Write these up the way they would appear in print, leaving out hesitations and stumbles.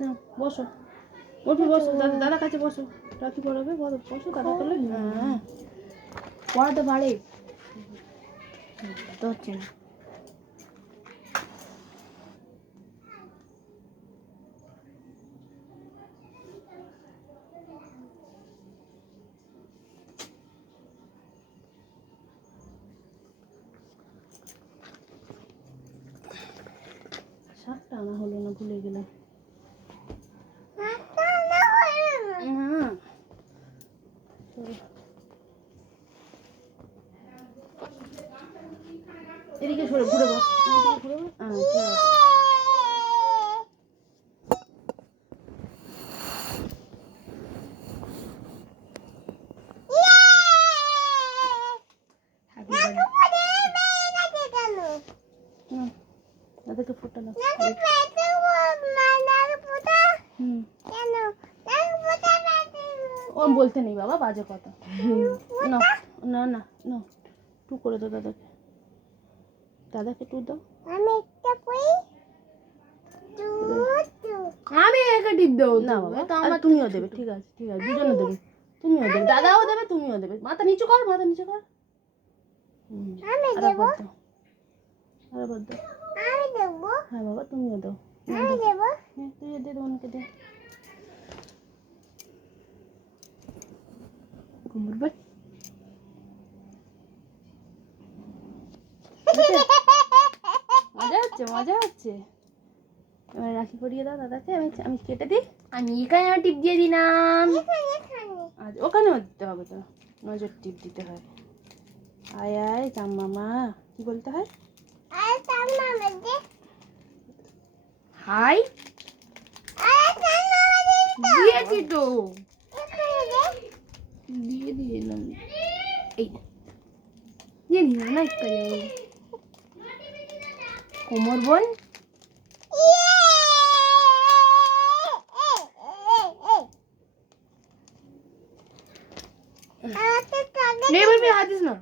না বসো, উঠি বসো, দাদা কাছে বসো, রাখি পড়াবে, বসো দাদা করলে। হ্যাঁ পড়াতে পারে তো হচ্ছে না। শাকটা আনা হলো না, ভুলে গেলাম। এদিকে সরে ঘুরে বস, ঘুরে বস। ঠিক আছে। দাদাকে ফোটা দাও। ও বলতে নেই বাবা, বাজে কথা। না না না না, টু করে দাও দাদাকে, দাদাকে টু দাও। আমি একা টিপ দেবো না বাবা, তুমিও দেবে, ঠিক আছে ঠিক আছে, দুজনে দেবে, তুমিও দেবে, দাদাও দেবে তুমিও দেবে। মাথা নিচু কর, মাথা নিচু কর। আরেকবার দাও, আরেকবার দাও। হ্যাঁ বাবা তুমিও দাও। হ্যাঁ তুইও দে, অনেকে দে। মজা হচ্ছে, মজা হচ্ছে। এবার রাখি পরিয়ে দাও দাদাকে, আমি কেটে দিই। আমি এখানে টিপ দিয়ে দিলাম। আজ ওখানেও দিতে হবে তো, নজর টিপ দিতে হয়। আয় আয় জাম মামা, কি বলতে হয়? হাই দিয়েছি তো, দিয়ে দিয়ে এলাম। এই দিয়ে দিলাম না একটু কোমর বোন। নেই বলবি, হাত দিস না।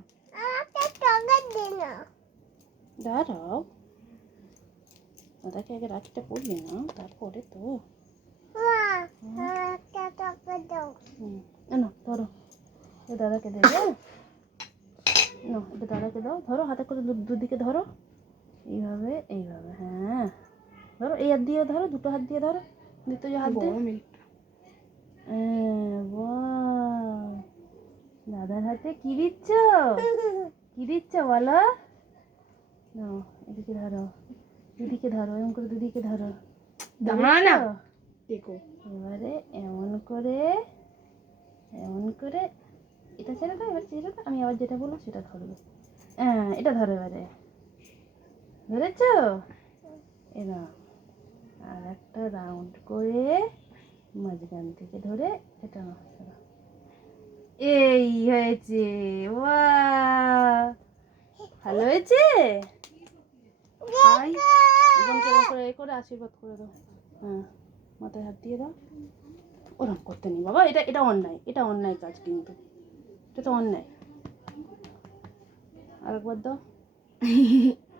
দাঁড়াও, দাদাকে আগে রাখিটা পরিয়ে নাও, তারপরে তো। না ধরো, দাদাকে দেবে। না এটা দাদাকে দাও, ধরো হাতে করে দুদিকে ধরো, এইভাবে এইভাবে। হ্যাঁ ধরো, এই হাত দিয়ে ধরো, দুটো হাত দিয়ে ধরো, দ্বিতীয় হাত দিয়ে। দাদার হাতে কি দিচ্ছ, কি দিচ্ছ বলো? এদিকে ধরো, দুদিকে ধরো, এমন করে দুদিকে ধরো। দাঁড়া দেখো, এবারে এমন করে, এমন করে এটা ছেড়ে দাও, এবার ছেড়ে দাও, আমি আবার যেটা বলবো সেটা ধরবে। হ্যাঁ এটা ধরো, এবারে ধরেছ? এরা আর একটা রাউন্ড করে মাঝখান থেকে ধরে এটা এই হয়েছে। বাহ ভালো হয়েছে। করে এ করে আশীর্বাদ করে দাও। হ্যাঁ মাথায় হাত দিয়ে দাও। ওরকম করতে নেই বাবা, এটা এটা অন্যায়, এটা অন্যায় কাজ, কিন্তু এটা তো অন্যায়। আরেকবার দাও,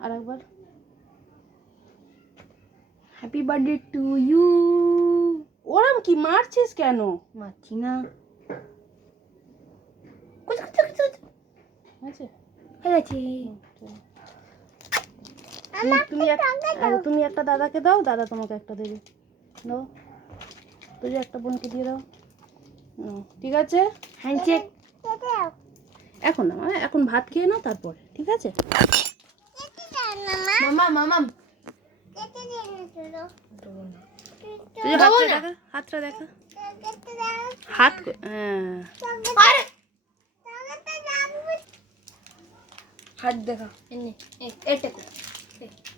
আরেকবার। Happy birthday to you. ওরম কি মারছিস কেন? মারছি না, আছে হয়ে গেছে। তুমি একটা দাদাকে দাও, দাদা তোমাকে একটা দেবে। দাও, তুই একটা বোনকে দিয়ে দাও। ঠিক আছে, হ্যান্ডশেক। এখন না, এখন ভাত খেয়ে নাও, তারপরে ঠিক আছে। মামা মামা হাতটা দেখা, হাত। হ্যাঁ হাত দেখা, এনে এটা